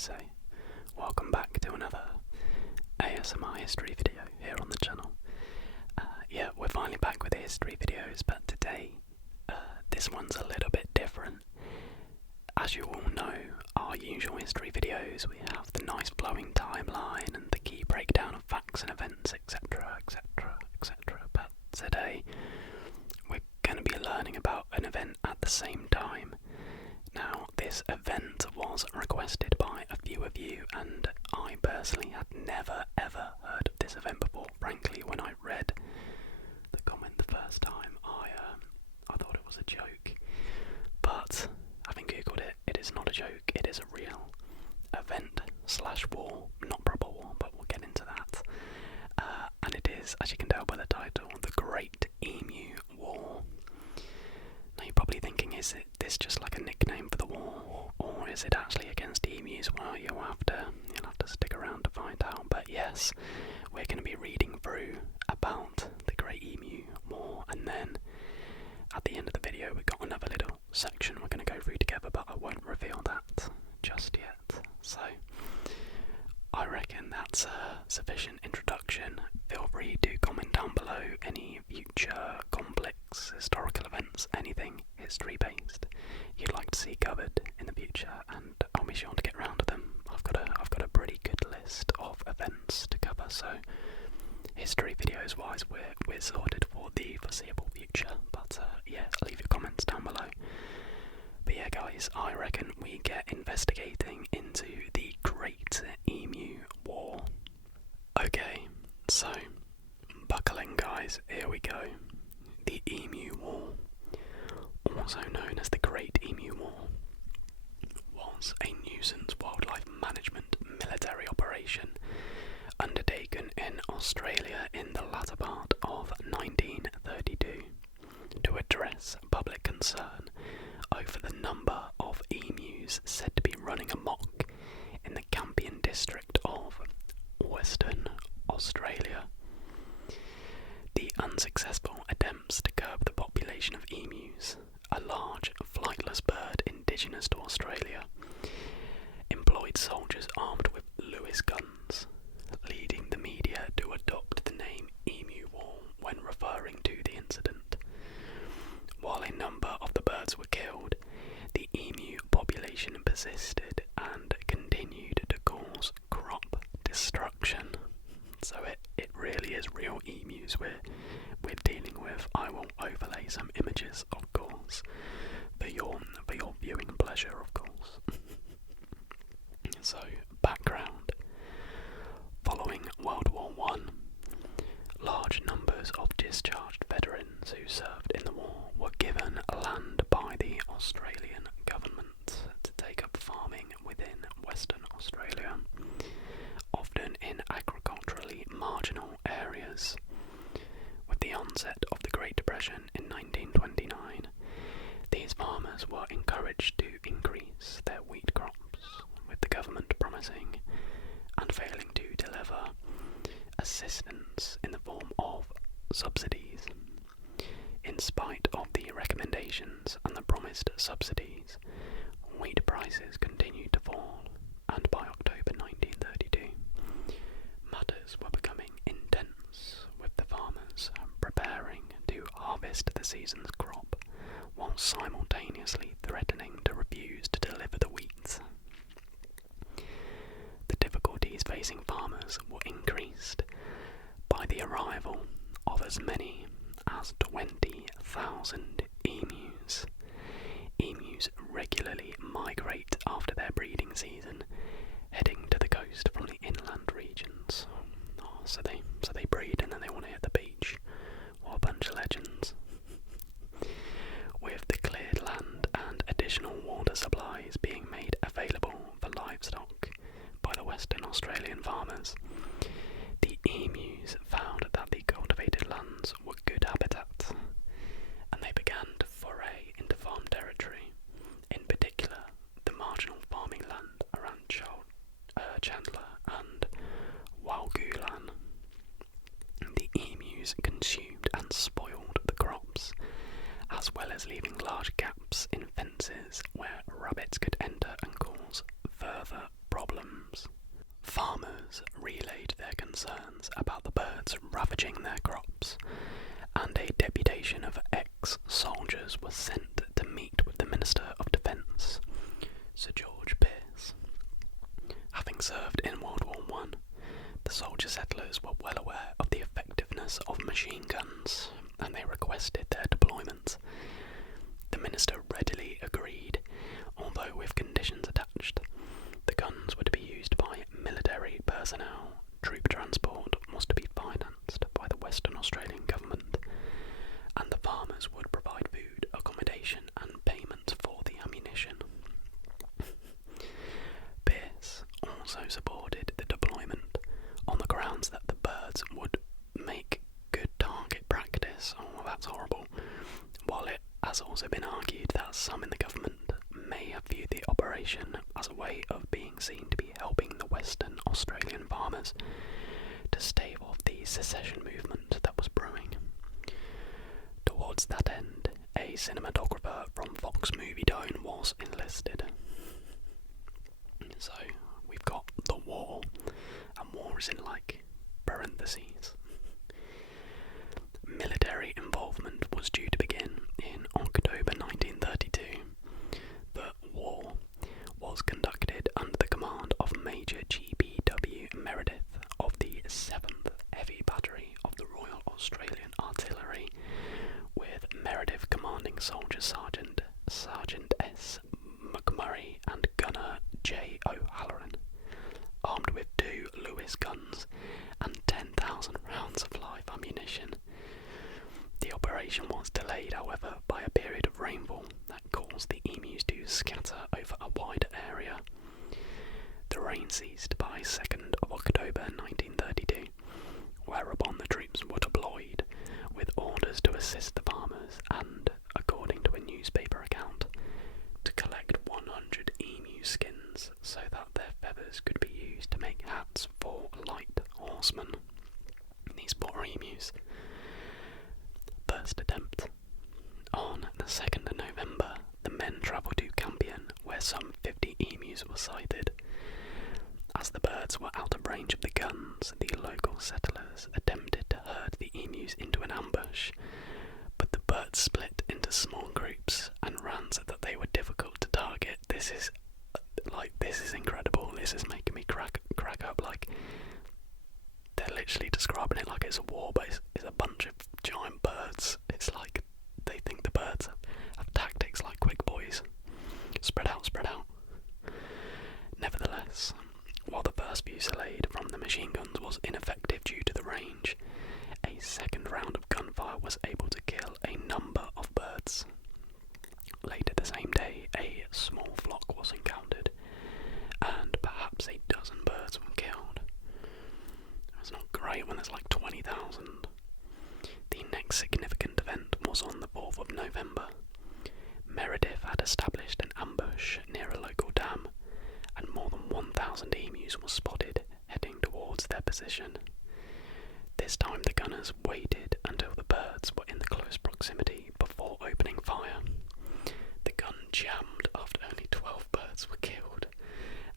say. Welcome back to another ASMR history video here on the channel. We're finally back with the history videos, but today this one's a little bit different. As you all know, our usual history videos, we have the nice flowing timeline and the key breakdown of facts and events, etc, etc, etc. But today we're going to be learning about an event at the same time. Now, this event was requested by a few of you, and I personally had never ever heard of this event before. Frankly, when I read the comment the first time, I thought it was a joke. But having googled it, it is not a joke. It is a real event / war, not proper war, but we'll get into that. And it is, as you can tell by the title, the Great EMU War. Now you're probably thinking, is this just like a nickname for the war, or is it actually against emus? Well, you'll have to stick around to find out. But yes, we're going to be reading through about the Great EMU War, and then at the end of the video we've got another little section we're going to go through together, but I won't reveal that just yet. So I reckon that's a sufficient introduction. Feel free to comment down below any future conflicts, historical events, anything history based you'd like to see covered in the future, and I'll be sure to get round to them. I've got a pretty good list of events to cover, so history videos wise we're sorted for the foreseeable future. But leave your comments down below. But yeah guys, I reckon we get investigating into the Great EMU War. Okay, so buckle in guys, here we go. The EMU War, also known as the Great EMU War, was a nuisance wildlife management military operation undertaken in Australia in the latter part of 1932 to address public concern over the number of emus said to be running amok in the Campion district of Western Australia. The unsuccessful attempts to curb the population of emus, a large flightless bird indigenous to Australia, employed soldiers armed with Lewis guns, leading the media to adopt the name EMU War when referring to the incident. While a number of the birds were killed, the emu population persisted and continued to cause crop destruction. So it really is real emus we're dealing with. I will overlay some images, of course, for your viewing pleasure, of course. So, background. Following World War I, large numbers of discharged veterans who served in the war were given land by the Australian government to take up farming within Western Australia, often in agriculturally marginal areas. With the onset of the Great Depression in 1929, these farmers were encouraged to increase their wheat crops, with the government promising and failing to deliver assistance in the form of subsidies. In spite of the recommendations and the promised subsidies, wheat prices continued to fall, and by October 1932, matters were becoming intense, with the farmers preparing to harvest the season's crop, while simultaneously threatening to refuse to deliver the wheat. The difficulties facing farmers were increased by the arrival of as many as 20,000 emus. Emus regularly migrate after their breeding season, heading to the coast from the inland regions. So they breed and then they want to hit the beach. What a bunch of legends. With the cleared land and additional water supplies being made available for livestock by the Western Australian farmers, the emus found that the cultivated lands were good habitat, and they began to foray into farm territory, in particular the marginal farming land around Chandler and Walgulan. The emus consumed and spoiled the crops, as well as leaving large gaps in fences where rabbits could enter and cause further problems. birds ravaging their crops, and a deputation of ex-soldiers was sent to meet with the Minister of Defence, Sir George Pearce. Having served in World War I, the soldier settlers were well aware of the effectiveness of machine guns, and they requested their deployment. The minister readily agreed, although with conditions attached. The guns were to be used by military personnel, troop transport was to be financed by the Western Australian government, and the farmers would provide food, accommodation and payment for the ammunition. Pearce also supported the deployment on the grounds that the birds would make good target practice. Oh, that's horrible. While it has also been argued that some in the government may have viewed the operation as a way of being seen to be helping the Western Australian farmers to stave off the secession movement that was brewing. Towards that end, a cinematographer from Fox Movie Dome was enlisted. So, we've got the war, and war is in like parentheses. Military involvement was due to begin in October 1932. The war was conducted under the command of Major G.B.W. Meredith of the 7th Heavy Battery of the Royal Australian Artillery, with Meredith commanding Soldier Sergeant S. McMurray and Gunner J. O'Halloran, armed with 2 Lewis guns and 10,000 rounds of live ammunition. The operation was delayed, however, by a period of rainfall that caused the emus to scatter over a wide area. The rain ceased by 2nd of October 1932, whereupon the troops were deployed with orders to assist the farmers and, according to a newspaper account, to collect 100 emu skins so that their feathers could be used to make hats for light horsemen. These poor emus. First attempt. On the 2nd of November, the men travelled to Campion, where some 50 emus were sighted. As the birds were out of range of the guns, the local settlers attempted to herd the emus into an ambush, but the birds split into small groups and ran so that they were difficult to target. This is incredible. This is making me crack up. Like, they're literally describing it like it's a war, but it's a bunch of giant birds. It's like they think the birds have tactics like quick boys. Spread out. Nevertheless, while the first fusillade from the machine guns was ineffective due to the range, a second round of gunfire was able to kill a number of birds. Later the same day, a small flock was encountered, and perhaps a dozen birds were killed. It's not great when there's like 20,000. The next significant event was on the 4th of November. Meredith had established an ambush near a local dam, and more than 1,000 emus were spotted heading towards their position. This time the gunners waited until the birds were in the close proximity before opening fire. The gun jammed after only 12 birds were killed,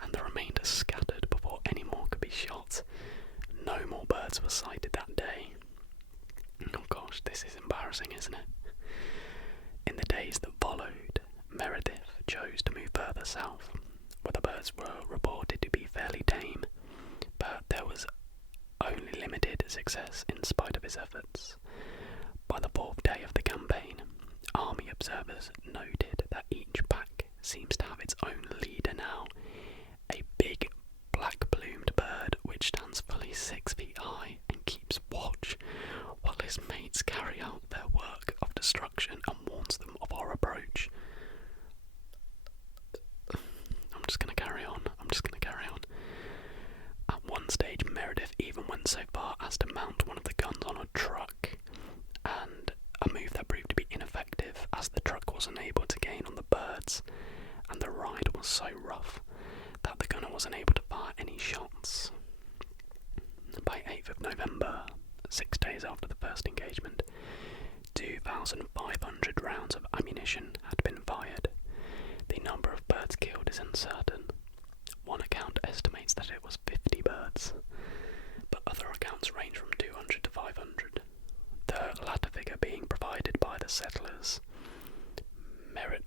and the remainder scattered before any more could be shot. No more birds were sighted that day. Oh gosh, this is embarrassing, isn't it? In the days that followed, Meredith chose to move further south, where the birds were reported to be fairly tame, but there was only limited success in spite of his efforts. By the 4th day of the campaign, army observers noted that each pack seems to have its own leader now, a big black-plumed bird which stands fully 6 feet high and keeps watch while his mates carry out their work of destruction and warns them of our approach. I'm just going to carry on. At one stage, Meredith even went so far as to mount one of the guns on a truck, and a move that proved to be ineffective as the truck was unable to gain on the birds, and the ride was so rough that the gunner wasn't able to fire any shots. By 8th of November, 6 days after the first engagement, 2,500 rounds of ammunition had been fired. The number of birds killed is uncertain. One account estimates that it was 50 birds, but other accounts range from 200 to 500, the latter figure being provided by the settlers.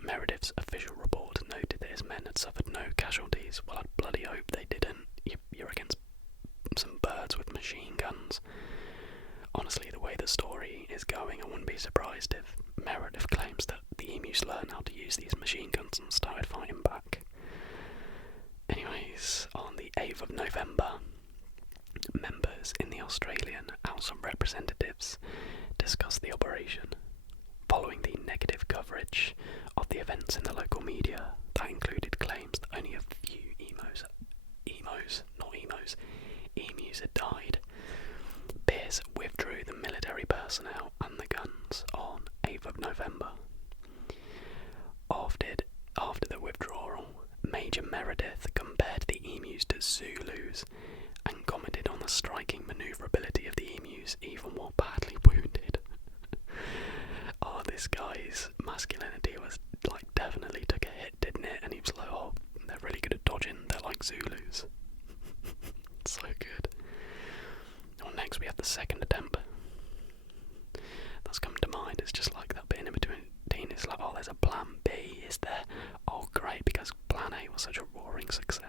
Meredith's official report noted that his men had suffered no casualties. Well, I'd bloody hope they didn't. You're against some birds with machine guns. Honestly, the way the story is going, I wouldn't be surprised if Meredith claims that the emus learned how to use these machine guns and started fighting back. Anyways, on the 8th of November, members in the Australian House of Representatives discussed the operation. Following the negative coverage of the events in the local media, that included claims that only a few emus had died, Pearce withdrew the military personnel and the guns on 8th of November. After the withdrawal, Major Meredith compared the emus to Zulus and commented on the striking manoeuvrability of the emus even while badly wounded. Oh, this guy's masculinity was definitely took a hit, didn't it? And he was like, oh, they're really good at dodging, they're like Zulus. So good. Well, next we have the second attempt. That's come to mind. It's just like that bit in between. It's like, oh, there's a plan B, is there? Oh, great, because plan A was such a roaring success.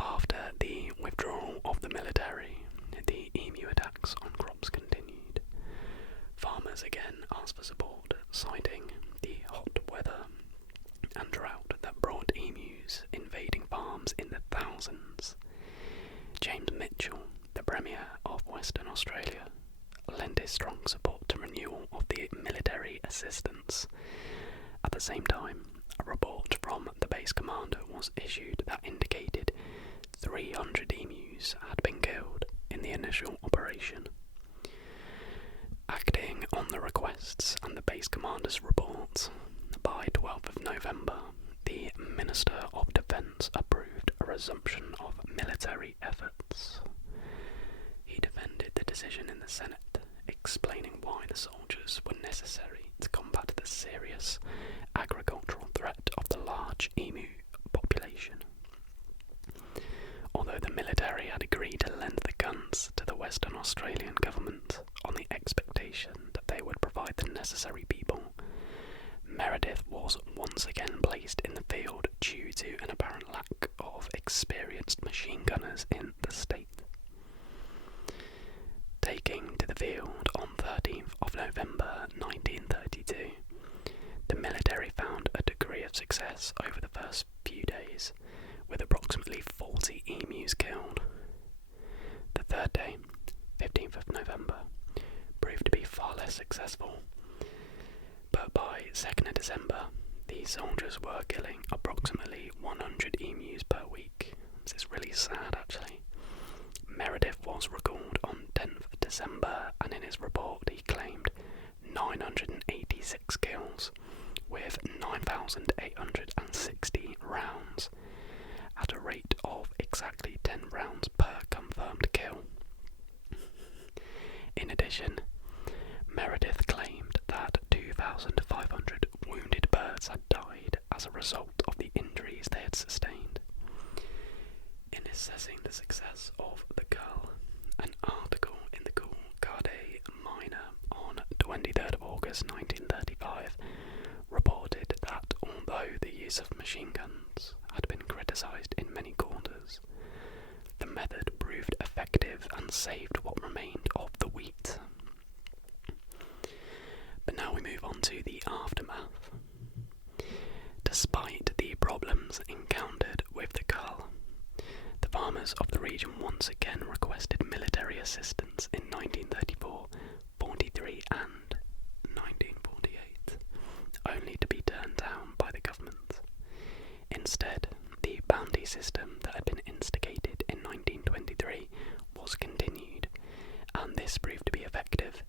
After the withdrawal of the military, the emu attacks on crops continued. Farmers again asked for support, citing the hot weather and drought that brought emus invading farms in the thousands. James Mitchell, the Premier of Western Australia, lent his strong support to renewal of the military assistance. At the same time, a report from the base commander was issued that indicated 300 emus had been killed in the initial operation. Acting on the requests and the base commander's reports, by 12th of November, the Minister of Defence approved a resumption of military efforts. He defended the decision in the Senate, explaining why the soldiers were necessary to combat the serious agricultural threat of the large emu population. Although the military had agreed to lend the guns to the Western Australian government on the expectation that they would provide the necessary people, Meredith was once again placed in the field due to an apparent lack of experienced machine gunners in the state. Taking to the field on 13th of November 1932, the military found a degree of success over the first few days, with approximately 40 emus killed. The third day, 15th of November, proved to be far less successful, but by 2nd of December, the soldiers were killing approximately 100 emus per week. This is really sad, actually. Meredith was recalled on 10th of December, and in his report he claimed 986 kills, with 9,860 rounds, at a rate of exactly 10 rounds per confirmed kill. In addition, Meredith claimed that 2,500 wounded birds had died as a result of the injuries they had sustained. In assessing the success of the cull, an article in the Coolgardie Miner on 23rd of August 1935 reported that although the use of machine guns had been criticised in many quarters, the method proved effective and saved what remained of the wheat. But now we move on to the aftermath. Despite the problems encountered with the cull, the farmers of the region once again requested military assistance in 1934, 43 and 1948, only to be turned down by the government. Instead, the bounty system that had been instigated in 1923 was continued, and this proved to be effective.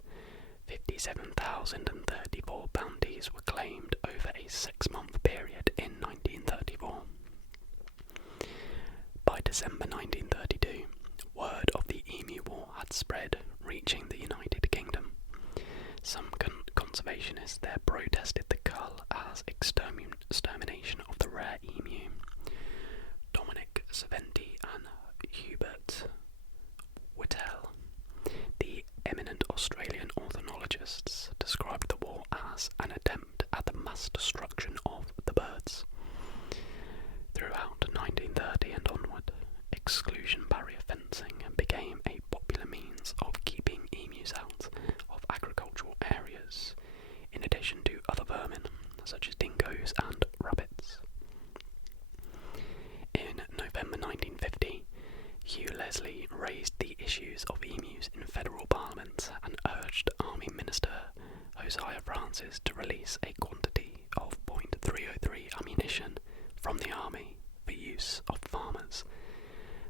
57,034 bounties were claimed over a 6-month period in 1934. By December 1932, word of the Emu War had spread, reaching the United Kingdom. Some conservationists there protested the cull as extermination of the rare emu. Dominic Saventi and Hubert violence and urged Army Minister Josiah Francis to release a quantity of .303 ammunition from the army for use of farmers.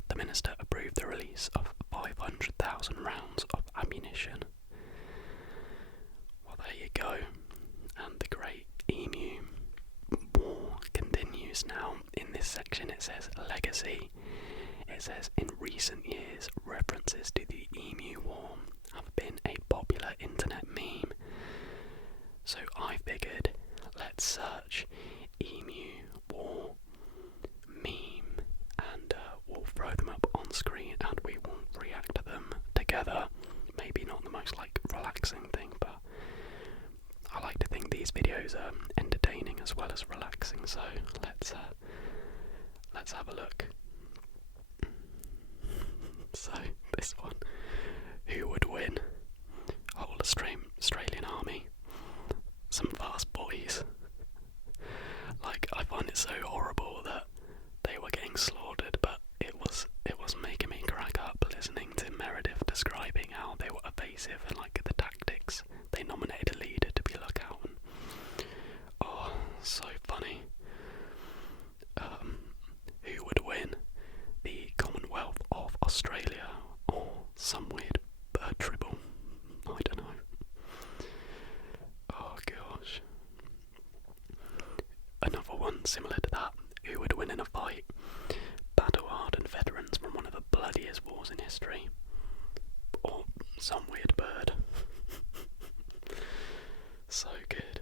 The minister approved the release of 500,000 rounds of ammunition. Well, there you go. And the great EMU war continues now. In this section it says legacy. It says in recent years references to the EMU war have been a popular internet meme. So I figured let's search EMU war meme and we'll throw them up on screen and we will react to them together. Maybe not the most relaxing thing, but I like to think these videos are entertaining as well as relaxing, so let's have a look. So, this one. Who would win? Whole Australian army. Some fast boys. I find it so horrible that they were getting slaughtered, but it was making me crack up listening to Meredith describing how they were evasive and the tactics. They nominated a leader to be lookout. And, oh, so funny. Who would win? The Commonwealth of Australia or some weird bird tribble? I don't know. Oh gosh. Another one similar to that. Who would win in a fight? Battle-hardened veterans from one of the bloodiest wars in history, or some weird bird. So good.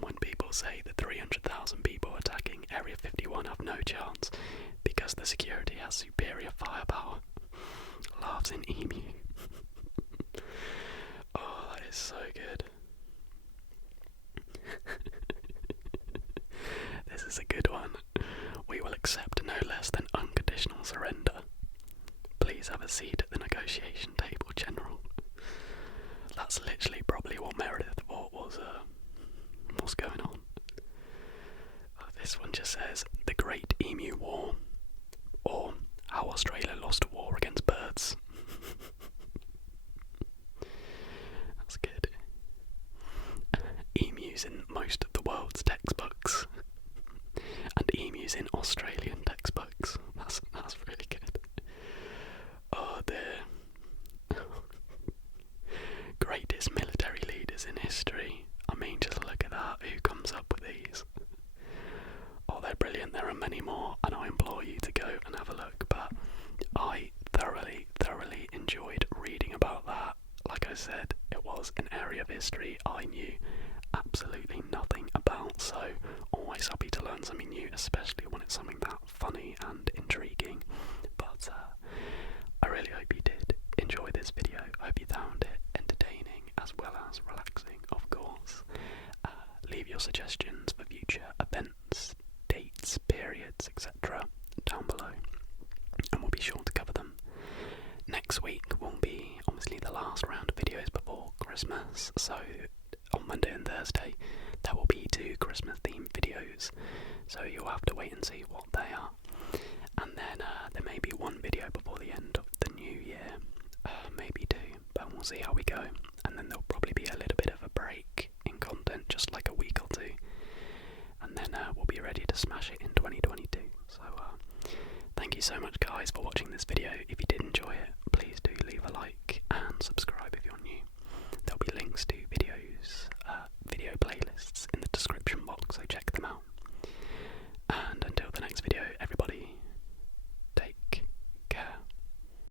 When people say the 300,000 people attacking Area 51 have no chance because the security has superior firepower. Laughs in EMU. Oh, that is so good. This is a good one. We will accept no less than unconditional surrender. Please have a seat at the negotiation table, General. That's literally probably what Meredith thought was what's going on. This one just says the Great EMU War, or how Australia lost a war against birds. That's good. Emus in most of the world's textbooks, and emus in Australian textbooks. That's really good. Oh dear. Greatest military leaders in history. I mean, just look at that. Who comes up with these? Oh, they're brilliant. There are many more, and I implore you to go and have a look. But I thoroughly enjoyed reading about that. Like I said, it was an area of history I knew absolutely nothing about, so always happy to learn something new, especially when it's something that funny and intriguing. But I really hope you did enjoy this video. I hope you found it entertaining as well as relaxing, of course. Leave your suggestions for future events, dates, periods, etc. down below, and we'll be sure to cover them. Next week will be obviously the last round of videos before Christmas, so on Monday and Thursday there will be 2 Christmas themed videos, so you'll have to wait and see what they are. And then there may be 1 video before the end of the new year, maybe 2, but we'll see how we go. And then there'll probably be a little bit of a break in content, just like a week or 2, and then we'll be ready to smash it in 2022. So thank you so much guys for watching this video. If you did enjoy it, please do leave a like and subscribe.